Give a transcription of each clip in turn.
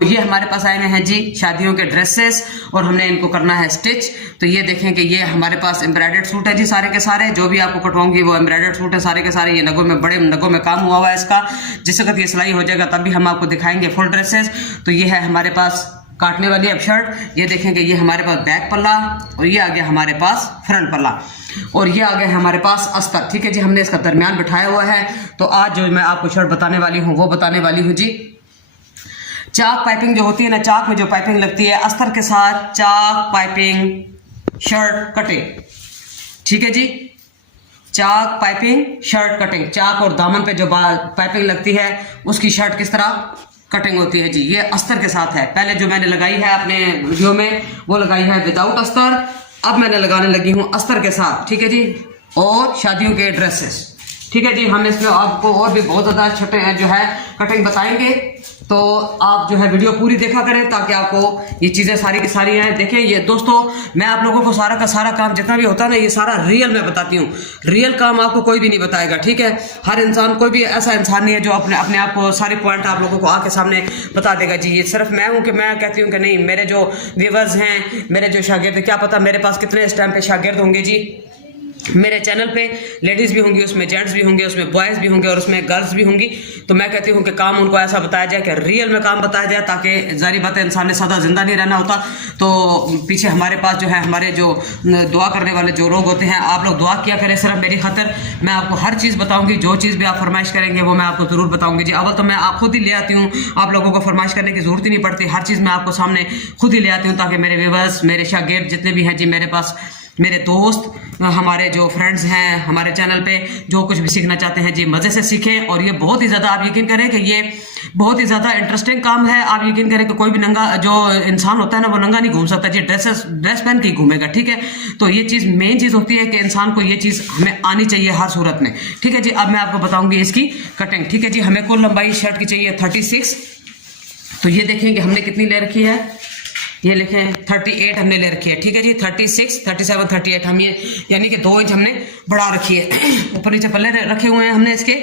ये हमारे पास आए हुए हैं जी शादियों के ड्रेसेस और हमने इनको करना है स्टिच। तो ये देखें कि ये हमारे पास एम्ब्रॉयडर्ड सूट है जी, सारे के सारे जो भी आपको कटवाऊंगी वो एम्ब्रॉयडर्ड सूट है सारे के सारे। ये नगों में, बड़े नगों में काम हुआ हुआ है इसका। जिस वक्त ये सिलाई हो जाएगा तब भी हम आपको दिखाएंगे फुल ड्रेसेस। तो ये है हमारे पास काटने वाली अब शर्ट। ये देखें कि ये हमारे पास बैक पल्ला और ये आ गया हमारे पास फ्रंट पल्ला और ये आ गया हमारे पास अस्तर। ठीक है जी, हमने इसका दरमियान बिठाया हुआ है। तो आज जो मैं आपको शर्ट बताने वाली हूँ वो बताने वाली हूँ जी चाक पाइपिंग जो होती है ना, चाक में जो पाइपिंग लगती है अस्तर के साथ, चाक पाइपिंग शर्ट कटिंग। ठीक है जी, चाक पाइपिंग शर्ट कटिंग। चाक और दामन पे जो पाइपिंग लगती है उसकी शर्ट किस तरह कटिंग होती है जी, ये अस्तर के साथ है। पहले जो मैंने लगाई है अपने वीडियो में वो लगाई है विदाउट अस्तर, अब मैंने लगाने लगी हूँ अस्तर के साथ। ठीक है जी, और शादियों के ड्रेसेस। ठीक है जी, हम इसमें आपको और भी बहुत ज़्यादा छोटे जो है कटिंग बताएंगे। तो आप जो है वीडियो पूरी देखा करें ताकि आपको ये चीज़ें सारी की सारी आए। देखें ये दोस्तों, मैं आप लोगों को सारा का सारा काम जितना भी होता है ना, ये सारा रियल में बताती हूँ। रियल काम आपको कोई भी नहीं बताएगा। ठीक है, हर इंसान, कोई भी ऐसा इंसान नहीं है जो अपने आप को सारे पॉइंट आप लोगों को आके सामने बता देगा जी। ये सिर्फ मैं हूँ कि मैं कहती हूँ कि नहीं, मेरे जो व्यूअर्स हैं, मेरे जो शागिर्द, क्या पता मेरे पास कितने इस टाइम पे शागिर्द होंगे जी। मेरे चैनल पे लेडीज़ भी होंगी, उसमें जेंट्स भी होंगे, उसमें बॉयज़ भी होंगे और उसमें गर्ल्स भी होंगी। तो मैं कहती हूँ कि काम उनको ऐसा बताया जाए कि रियल में काम बताया जाए, ताकि जारी बात है इंसान ने सदा जिंदा नहीं रहना होता। तो पीछे हमारे पास जो है हमारे जो दुआ करने वाले जो लोग होते हैं, आप लोग दुआ किया करें सिर्फ मेरी खातिर। मैं आपको हर चीज़ बताऊँगी, जो चीज़ भी आप फरमाइश करेंगे वो मैं आपको ज़रूर बताऊँगी जी। अव्वल तो मैं आप खुद ही ले आती हूँ, आप लोगों को फरमाइश करने की ज़रूरत ही नहीं पड़ती। हर चीज़ मैं आपको सामने खुद ही ले आती हूँ ताकि मेरे व्यूअर्स, मेरे शागिर्द जितने भी हैं जी, मेरे पास मेरे दोस्त, हमारे जो फ्रेंड्स हैं हमारे चैनल पे, जो कुछ भी सीखना चाहते हैं जी मज़े से सीखें। और ये बहुत ही ज़्यादा, आप यकीन करें कि ये बहुत ही ज़्यादा इंटरेस्टिंग काम है। आप यकीन करें कि कोई भी नंगा जो इंसान होता है ना, वो नंगा नहीं घूम सकता जी, ड्रेस पहन के ही घूमेगा। ठीक है, तो ये चीज़ मेन चीज़ होती है कि इंसान को ये चीज़ हमें आनी चाहिए हर सूरत में। ठीक है जी, अब मैं आपको बताऊँगी इसकी कटिंग। ठीक है जी, हमें कुल लंबाई शर्ट की चाहिए 36। तो ये देखें कि हमने कितनी ले रखी है, ये लिखें 38 हमने ले रखी है। ठीक है जी, 36, 37, 38 हम ये यानी कि 2 इंच हमने बढ़ा रखी है। ऊपर नीचे पल्ले रखे हुए हैं हमने इसके।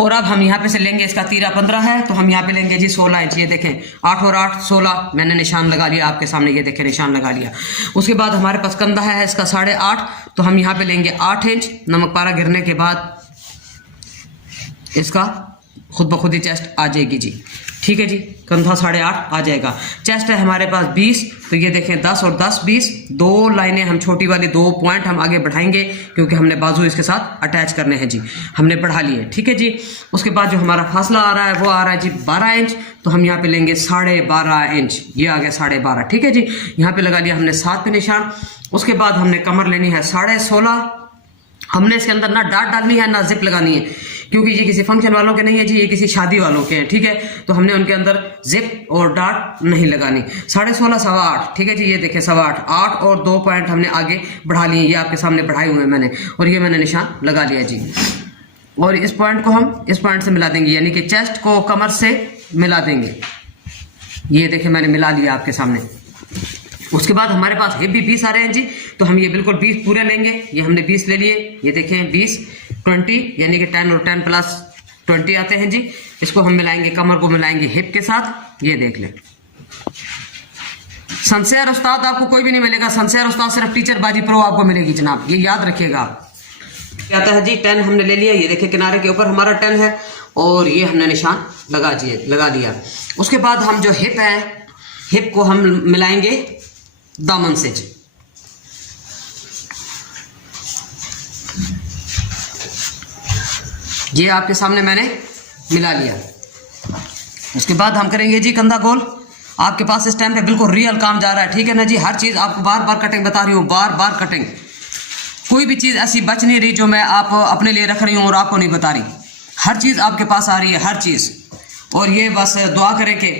और अब हम यहाँ पे से लेंगे, इसका तीरा 15 है तो हम यहाँ पे लेंगे जी 16 इंच। ये देखें 8 और 8 16 मैंने निशान लगा लिया आपके सामने, ये देखें निशान लगा लिया। उसके बाद हमारे पास कंधा है इसका 8.5, तो हम यहाँ पे लेंगे 8 इंच। नमक पारा गिरने के बाद इसका खुद ब खुद ही चेस्ट आ जाएगी जी। ठीक है जी, कंधा 8.5 आ जाएगा। चेस्ट है हमारे पास 20, तो ये देखें 10 और 10 20, 2 लाइनें हम छोटी वाली 2 पॉइंट हम आगे बढ़ाएंगे क्योंकि हमने बाजू इसके साथ अटैच करने हैं जी, हमने बढ़ा लिए। ठीक है जी, उसके बाद जो हमारा फासला आ रहा है वो आ रहा है जी 12 इंच, तो हम यहाँ पे लेंगे 12.5 इंच। ये आ गया 12.5। ठीक है जी, यहाँ पे लगा लिया हमने 7 पे निशान। उसके बाद हमने कमर लेनी है 16.5। हमने इसके अंदर ना डाट डालनी है ना जिप लगानी है, क्योंकि ये किसी फंक्शन वालों के नहीं है जी, ये किसी शादी वालों के हैं। ठीक है, तो हमने उनके अंदर जिप और डाट नहीं लगानी। 16.5 8। ठीक है जी, ये देखें 8.25 8 और 2 पॉइंट हमने आगे बढ़ा लिए, ये आपके सामने बढ़ाए हुए हैं मैंने, और ये मैंने निशान लगा लिया जी। और इस पॉइंट को हम इस पॉइंट से मिला देंगे, यानी कि चेस्ट को कमर से मिला देंगे। ये देखें मैंने मिला लिया आपके सामने। उसके बाद हमारे पास हिप भी 20 आ रहे हैं जी, तो हम ये बिल्कुल 20 पूरे लेंगे। ये हमने 20 ले लिए, ये देखें 20 20 यानी कि 10 और 10 प्लस 20 आते हैं जी। इसको हम मिलाएंगे, कमर को मिलाएंगे हिप के साथ। ये देख लें, सनसेयर उस्ताद आपको कोई भी नहीं मिलेगा। सनसेयर उस्ताद सिर्फ टीचर बाजी प्रो आपको मिलेगी जनाब, ये याद रखिएगा। क्या आता है जी 10 हमने ले लिया, ये देखिए किनारे के ऊपर हमारा 10 है और ये हमने निशान लगा लिया। उसके बाद हम जो हिप है, हिप को हम मिलाएंगे दामन से। ये आपके सामने मैंने मिला लिया। उसके बाद हम करेंगे जी कंधा गोल। आपके पास इस टाइम पे बिल्कुल रियल काम जा रहा है। ठीक है ना जी, हर चीज़ आपको बार बार कटिंग बता रही हूँ, बार बार कटिंग। कोई भी चीज़ ऐसी बच नहीं रही जो मैं आप अपने लिए रख रही हूँ और आपको नहीं बता रही। हर चीज़ आपके पास आ रही है, हर चीज़। और ये बस दुआ करें कि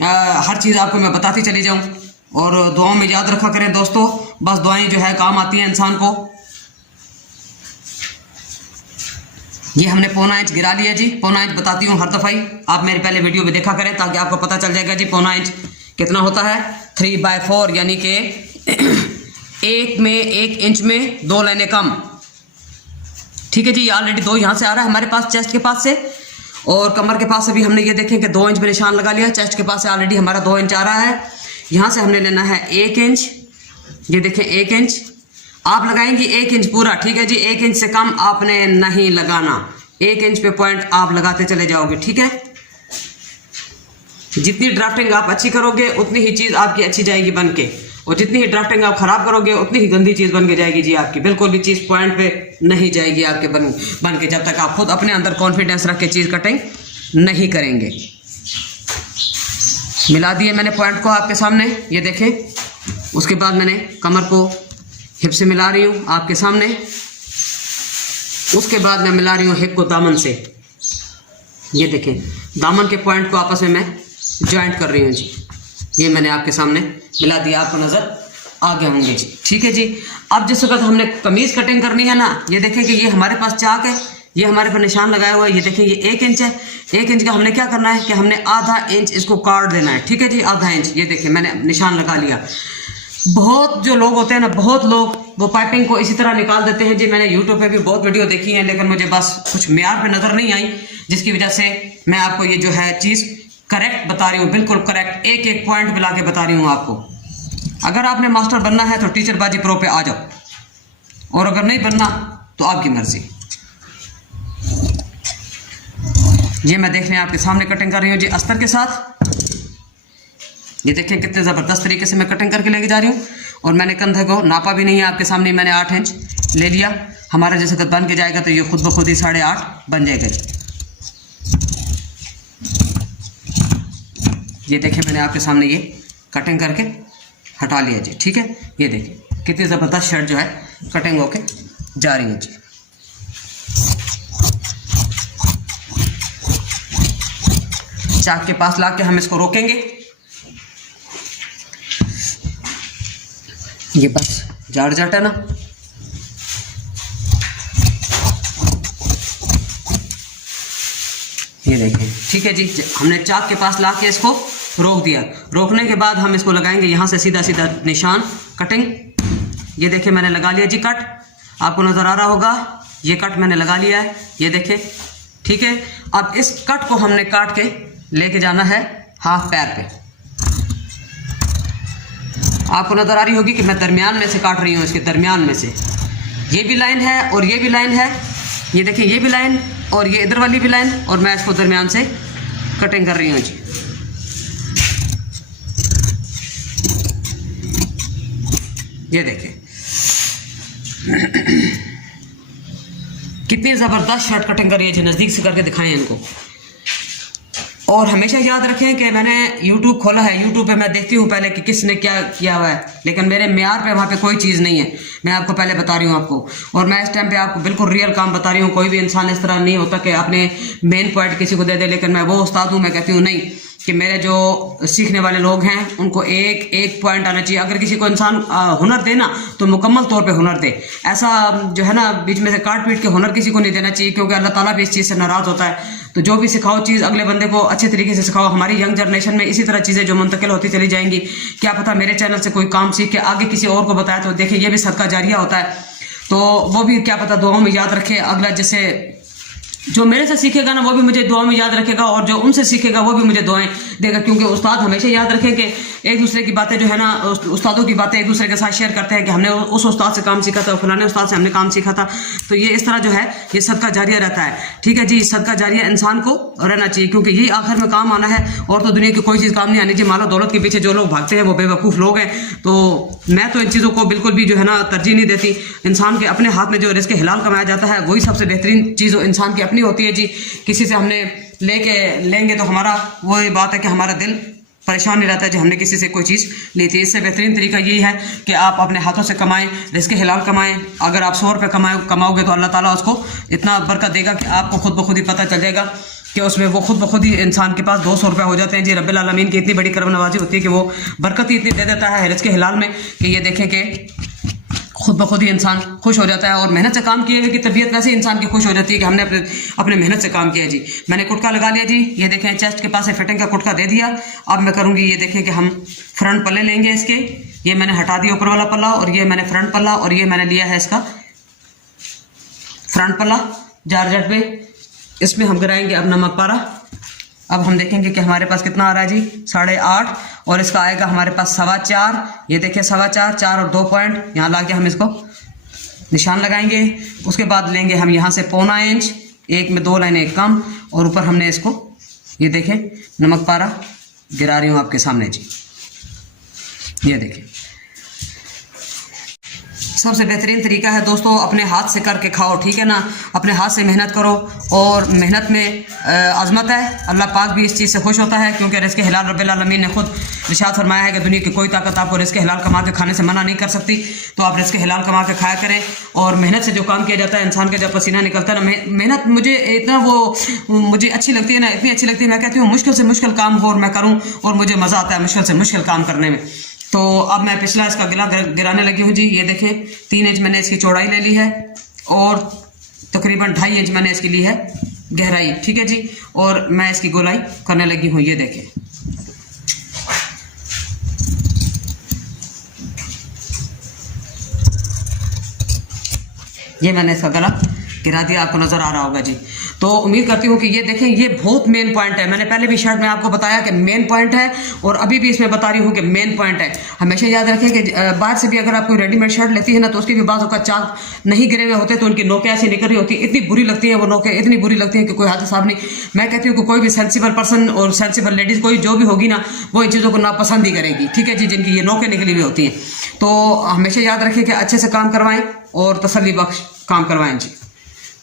हर चीज़ आपको मैं बताती चली जाऊँ, और दुआओं में याद रखा करें दोस्तों। बस दुआएं जो है काम आती हैं इंसान को। ये हमने 1.25 इंच गिरा लिया जी। 1.25 इंच बताती हूँ हर दफ़ा ही, आप मेरे पहले वीडियो में देखा करें ताकि आपको पता चल जाएगा जी 1.25 इंच कितना होता है। 3/4 यानी कि 1 इंच में 2 लाइनें कम। ठीक है जी, ऑलरेडी 2 यहाँ से आ रहा है हमारे पास चेस्ट के पास से, और कमर के पास अभी हमने ये देखें कि 2 इंच पे निशान लगा लिया। चेस्ट के पास से ऑलरेडी हमारा 2 इंच आ रहा है। यहाँ से हमने लेना है 1 इंच, ये देखें 1 इंच आप लगाएंगे 1 इंच पूरा, ठीक है जी। 1 इंच से कम आपने नहीं लगाना, 1 इंच पे पॉइंट आप लगाते चले जाओगे, ठीक है। जितनी ड्राफ्टिंग आप अच्छी करोगे उतनी ही चीज़ आपकी अच्छी जाएगी बन के, और जितनी ही ड्राफ्टिंग आप खराब करोगे उतनी ही गंदी चीज़ बन के जाएगी जी आपकी। बिल्कुल भी चीज़ पॉइंट पे नहीं जाएगी आपके बन के, जब तक आप खुद अपने अंदर कॉन्फिडेंस रख के चीज़ कटिंग नहीं करेंगे। मिला दिए मैंने पॉइंट को आपके सामने, ये देखें। उसके बाद मैंने कमर को हिप से मिला रही हूँ आपके सामने। उसके बाद मैं मिला रही हूँ हिप को दामन से, ये देखें। दामन के पॉइंट को आपस में मैं ज्वाइंट कर रही हूँ जी। ये मैंने आपके सामने मिला दिया, आपको नज़र आ गए होंगे जी, ठीक है जी। अब जिस वक्त हमने कमीज़ कटिंग करनी है ना, ये देखें कि ये हमारे पास चाक है, ये हमारे पर निशान लगाया हुआ है, ये देखें ये 1 इंच है। 1 इंच का हमने क्या करना है कि हमने आधा इंच इसको काट देना है, ठीक है जी, आधा इंच। ये देखें मैंने निशान लगा लिया। बहुत जो लोग होते हैं ना, बहुत लोग वो पाइपिंग को इसी तरह निकाल देते हैं जी। मैंने यूट्यूब पे भी बहुत वीडियो देखी है, लेकिन मुझे बस कुछ मेयार पे नज़र नहीं आई, जिसकी वजह से मैं आपको ये जो है चीज़ करेक्ट बता रही हूँ, बिल्कुल करेक्ट, एक एक पॉइंट मिला के बता रही हूँ आपको। अगर आपने मास्टर बनना है तो टीचर बाजी प्रो पे आ जाओ, और अगर नहीं बनना तो आपकी मर्जी। ये मैं देख लें आपके सामने कटिंग कर रही हूँ जी अस्तर के साथ। ये देखें कितने ज़बरदस्त तरीके से मैं कटिंग करके लेके जा रही हूँ, और मैंने कंधे को नापा भी नहीं है आपके सामने, मैंने 8 इंच ले लिया। हमारा जैसे कद बन के जाएगा तो ये खुद ब खुद ही 8.5 बन जाएगा। ये देखें मैंने आपके सामने ये कटिंग करके हटा लिया जी, ठीक है। ये देखें कितनी ज़बरदस्त शर्ट जो है कटिंग होके जा रही है जी। चाक के पास लाके हम इसको रोकेंगे। ये बस जाट जाट है ना, ये देखें, ठीक है जी। हमने चाक के पास लाके इसको रोक दिया। रोकने के बाद हम इसको लगाएंगे यहाँ से सीधा सीधा निशान कटिंग। ये देखें मैंने लगा लिया जी कट, आपको नज़र आ रहा होगा, ये कट मैंने लगा लिया है, ये देखें, ठीक है। अब इस कट को हमने काट के लेके जाना है हाफ पैर पे। आपको नज़र आ रही होगी कि मैं दरमियान में से काट रही हूँ, इसके दरमियान में से। ये भी लाइन है और ये भी लाइन है, ये देखिए ये भी लाइन और ये इधर वाली भी लाइन, और मैं इसको दरमियान से कटिंग कर रही हूँ जी। ये देखिए कितनी ज़बरदस्त शर्ट कटिंग करी है जी, नज़दीक से करके दिखाएं इनको। और हमेशा याद रखें कि मैंने YouTube खोला है, YouTube पे मैं देखती हूँ पहले कि किसने क्या किया हुआ है, लेकिन मेरे मेयार पे वहाँ पे कोई चीज़ नहीं है। मैं आपको पहले बता रही हूँ आपको, और मैं इस टाइम पे आपको बिल्कुल रियल काम बता रही हूँ। कोई भी इंसान इस तरह नहीं होता कि अपने मेन पॉइंट किसी को दे दे, लेकिन मैं वो उस्ताद हूँ, मैं कहती हूँ नहीं कि मेरे जो सीखने वाले लोग हैं उनको एक एक पॉइंट आना चाहिए। अगर किसी को इंसान हुनर देना तो मुकम्मल तौर पे हुनर दे, ऐसा जो है ना बीच में से काट पीट के हुनर किसी को नहीं देना चाहिए, क्योंकि अल्लाह ताला भी इस चीज़ से नाराज़ होता है। तो जो भी सिखाओ चीज़ अगले बंदे को अच्छे तरीके से सिखाओ। हमारी यंग जनरेशन में इसी तरह चीज़ें जो मुंतकिल होती चली जाएंगी। क्या पता मेरे चैनल से कोई काम सीख के आगे किसी और को बताया तो देखिए ये भी सदका जारिया होता है, तो वो भी क्या पता दुआओं में याद रखे। अगला जैसे जो मेरे से सीखेगा ना वो भी मुझे दुआ में याद रखेगा, और जो उनसे सीखेगा वो भी मुझे दुआएं देगा, क्योंकि उस्ताद हमेशा याद रखें कि एक दूसरे की बातें जो है ना, उस्तादों की बातें एक दूसरे के साथ शेयर करते हैं कि हमने उस उस्ताद से काम सीखा था, फलाने उस्ताद से हमने काम सीखा था। तो ये इस तरह जो है ये सदका जारिया रहता है, ठीक है जी। सदका जारिया इंसान को रहना चाहिए, क्योंकि यही आखिर में काम आना है, और तो दुनिया की कोई चीज़ काम नहीं आनी चाहिए। मालो दौलत के पीछे जो लोग भागते हैं वो बेवकूफ़ लोग हैं। तो मैं तो इन चीज़ों को बिल्कुल भी जो है ना तरजीह नहीं देती। इंसान के अपने हाथ में जो रिज़्क़ हलाल कमाया जाता है वही सबसे बेहतरीन चीज़ इंसान की अपनी होती है जी। किसी से हमने लेंगे तो हमारा वो ये बात है कि हमारा दिल परेशान नहीं रहता है जी हमने किसी से कोई चीज़ ली थी। इससे बेहतरीन तरीका यही है कि आप अपने हाथों से कमाएं, रिज़्क़ हलाल कमाएं। अगर आप 100 रुपये कमाओगे तो अल्लाह ताला उसको इतना बरकत देगा कि आपको खुद ब खुद ही पता चल जाएगा कि उसमें वो खुद ब खुद ही इंसान के पास 200 रुपये हो जाते हैं जी। रब्बिल आलमीन की इतनी बड़ी करम नवाजी होती है कि वो बरकत ही इतनी दे देता है रिज़्क़ हलाल में कि ये देखें कि खुद ब खुद ही इंसान खुश हो जाता है। और मेहनत से काम किए हुए की तबीयत वैसे इंसान की खुश हो जाती है कि हमने अपने मेहनत से काम किया जी। मैंने कुटका लगा लिया जी, ये देखें चेस्ट के पास से फिटिंग का कुटका दे दिया। अब मैं करूँगी, ये देखें कि हम फ्रंट पल्ले लेंगे इसके। ये मैंने हटा दिया ऊपर वाला पल्ला, और ये मैंने फ्रंट पल्ला, और ये मैंने लिया है इसका फ्रंट पल्ला जारजट पे। इसमें हम गिराएंगे अब नमक पारा। अब हम देखेंगे कि हमारे पास कितना आ रहा है जी, 8.5, और इसका आएगा हमारे पास 4.25। ये देखिए 4.25, 4 और 2 पॉइंट यहाँ ला के हम इसको निशान लगाएंगे। उसके बाद लेंगे हम यहाँ से 0.25 इंच, एक में 2 लाइनें कम, और ऊपर हमने इसको ये देखें नमक पारा गिरा रही हूँ आपके सामने जी। ये देखिए सबसे बेहतरीन तरीका है दोस्तों, अपने हाथ से करके खाओ, ठीक है ना। अपने हाथ से मेहनत करो, और मेहनत में अज़मत है। अल्लाह पाक भी इस चीज़ से खुश होता है, क्योंकि रिज़्क़ हलाल रब्बिल आलमीन ने खुद इरशाद फरमाया है कि दुनिया की कोई ताकत आपको रिज़्क़ हलाल कमा के खाने से मना नहीं कर सकती। तो आप रिज़्क़ हलाल कमा के खाया करें। और मेहनत से जो काम किया जाता है, इंसान का जब पसीना निकलता है ना, मेहनत मुझे इतना मुझे अच्छी लगती है ना, इतनी अच्छी लगती है, मैं कहती हूँ मुश्किल से मुश्किल काम हो और मैं करूँ, और मुझे मज़ा आता है मुश्किल से मुश्किल काम करने में। तो अब मैं पिछला इसका गिला गिराने लगी हूँ जी। ये देखें 3 इंच मैंने इसकी चौड़ाई ले ली है, और तकरीबन 2.5 इंच मैंने इसकी ली है गहराई, ठीक है जी। और मैं इसकी गोलाई करने लगी हूँ। ये देखें ये मैंने इसका गला गिरा दिया, आपको नजर आ रहा होगा जी। तो उम्मीद करती हूँ कि ये देखें, ये बहुत मेन पॉइंट है। मैंने पहले भी शर्ट में आपको बताया कि मेन पॉइंट है, और अभी भी इसमें बता रही हूँ कि मेन पॉइंट है। हमेशा याद रखें कि बाहर से भी अगर आप कोई रेडीमेड शर्ट लेती है ना, तो उसकी भी बाज़ों का चाक नहीं गिरे हुए होते, तो उनकी नोकें ऐसी निकल रही होती है, इतनी बुरी लगती है वो नोकें, इतनी बुरी लगती है कि कोई हाथ साफ नहीं। मैं कहती हूँ कि कोई भी सेंसिबल पर्सन और सेंसिबल लेडीज़ कोई जो भी होगी ना, वो इन चीज़ों को नापसंद ही करेगी, ठीक है जी, जिनकी ये नोकें निकली हुई होती हैं। तो हमेशा याद रखें कि अच्छे से काम करवाएं और तसल्ली बख्श काम करवाएं जी।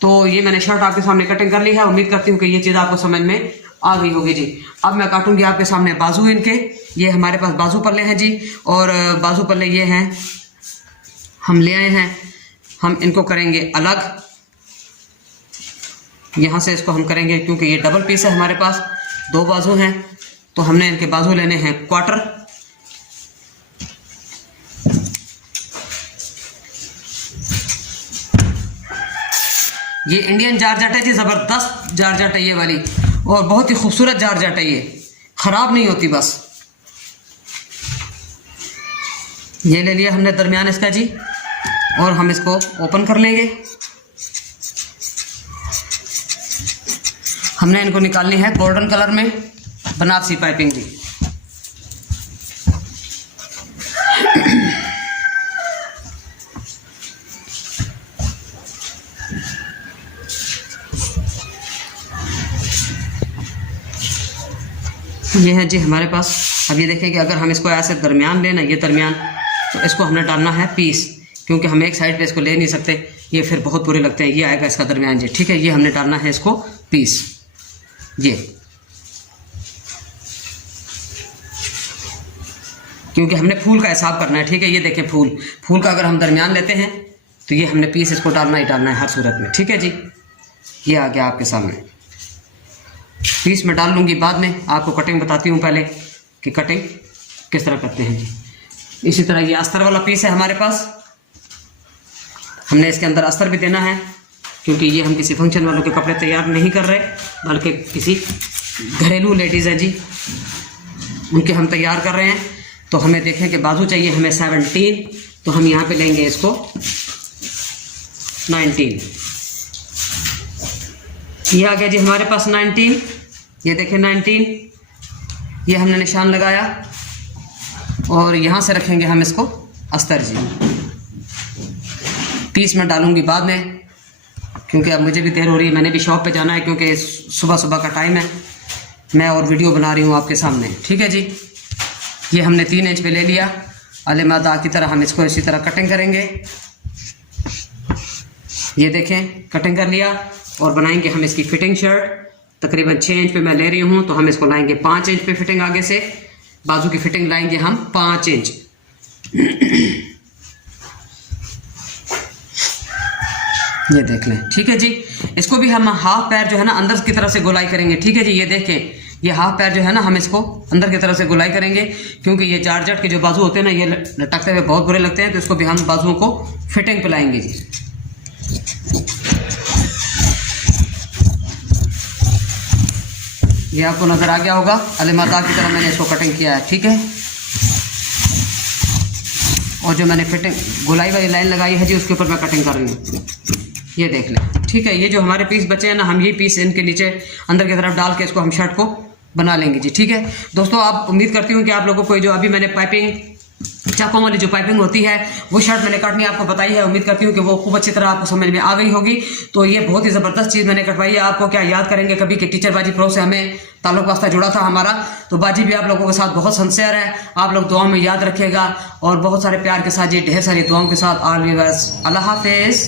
तो ये मैंने शर्ट आपके सामने कटिंग कर ली है। उम्मीद करती हूँ कि ये चीज़ आपको समझ में आ गई होगी जी। अब मैं काटूंगी आपके सामने बाजू इनके। ये हमारे पास बाजू पल्ले हैं जी, और बाजू पल्ले ये हैं हम ले आए हैं। हम इनको करेंगे अलग, यहाँ से इसको हम करेंगे, क्योंकि ये डबल पीस है हमारे पास, 2 बाजू हैं, तो हमने इनके बाजू लेने हैं 1/4। ये इंडियन जारजट है जी, ज़बरदस्त जारजट है ये वाली, और बहुत ही खूबसूरत जारजट है, ये ख़राब नहीं होती। बस ये ले लिया हमने दरमियान इसका जी, और हम इसको ओपन कर लेंगे। हमने इनको निकालनी है गोल्डन कलर में बनारसी पाइपिंग जी। ये है जी हमारे पास। अब ये देखें कि अगर हम इसको ऐसे दरमियान लेना, ये दरमियान, तो इसको हमने डालना है पीस, क्योंकि हम एक साइड पे इसको ले नहीं सकते, ये फिर बहुत बुरे लगते हैं। ये आएगा इसका दरमियान जी, ठीक है। ये हमने डालना है इसको पीस, ये, क्योंकि हमने फूल का हिसाब करना है, ठीक है। ये देखें फूल का अगर हम दरमियान लेते हैं, तो ये हमने पीस इसको डालना ही डालना है हर सूरत में, ठीक है जी। ये आ गया आपके सामने। पीस में डाल लूँगी बाद में, आपको कटिंग बताती हूँ पहले कि कटिंग किस तरह करते हैं जी। इसी तरह ये अस्तर वाला पीस है हमारे पास, हमने इसके अंदर अस्तर भी देना है, क्योंकि ये हम किसी फंक्शन वालों के कपड़े तैयार नहीं कर रहे, बल्कि किसी घरेलू लेडीज़ है जी, उनके हम तैयार कर रहे हैं। तो हमें देखें कि बाजू चाहिए हमें 17, तो हम यहाँ पे लेंगे इसको 19। ये आ गया जी हमारे पास 19। ये देखें 19, ये हमने निशान लगाया, और यहाँ से रखेंगे हम इसको अस्तर जी। पीस में डालूंगी बाद में, क्योंकि अब मुझे भी देर हो रही है, मैंने भी शॉप पे जाना है, क्योंकि सुबह सुबह का टाइम है, मैं और वीडियो बना रही हूँ आपके सामने, ठीक है जी। ये हमने 3 इंच पे ले लिया, अलमादा की तरह हम इसको इसी तरह कटिंग करेंगे। ये देखें कटिंग कर लिया, और बनाएंगे हम इसकी फिटिंग शर्ट। तकरीबन 6 इंच पे मैं ले रही हूँ, तो हम इसको लाएंगे 5 इंच पे फिटिंग। आगे से बाजू की फिटिंग लाएंगे हम 5 इंच। ये देख लें, ठीक है जी। इसको भी हम हाफ पैर जो है ना अंदर की तरफ से गोलाई करेंगे, ठीक है जी। ये देखें, ये हाफ पैर जो है ना हम इसको अंदर की तरफ से गोलाई करेंगे, क्योंकि ये जारजट के जो बाजू होते हैं ना, ये लटकते हुए बहुत बुरे लगते हैं, तो इसको भी हम बाजुओं को फिटिंग पे लाएंगे जी। ये आपको नजर आ गया होगा, अलमादा की तरह मैंने इसको कटिंग किया है, ठीक है। और जो मैंने फिटिंग गोलाई वाली लाइन लगाई है जी, उसके ऊपर मैं कटिंग कर रही हूँ। ये देख लें, ठीक है। ये जो हमारे पीस बचे हैं ना, हम ये पीस इनके नीचे अंदर की तरफ डाल के इसको हम शर्ट को बना लेंगे जी, ठीक है दोस्तों। आप उम्मीद करती हूँ कि आप लोगों को जो अभी मैंने पाइपिंग, चाकों वाली जो पाइपिंग होती है वो शर्ट मैंने काटनी आपको बताई है। उम्मीद करती हूँ कि वो खूब अच्छी तरह आपको समझ में आ गई होगी। तो ये बहुत ही ज़बरदस्त चीज़ मैंने कटवाई है। आपको क्या याद करेंगे कभी कि टीचर बाजी प्रो से हमें ताल्लुक वास्ता जुड़ा था हमारा, तो बाजी भी आप लोगों के साथ बहुत सिंसियर है। आप लोग दुआओं में याद रखिएगा और बहुत सारे प्यार के साथ जी, ढेर सारी दुआओं के साथ। ऑल वीवर्स, अल्लाह हाफिज़।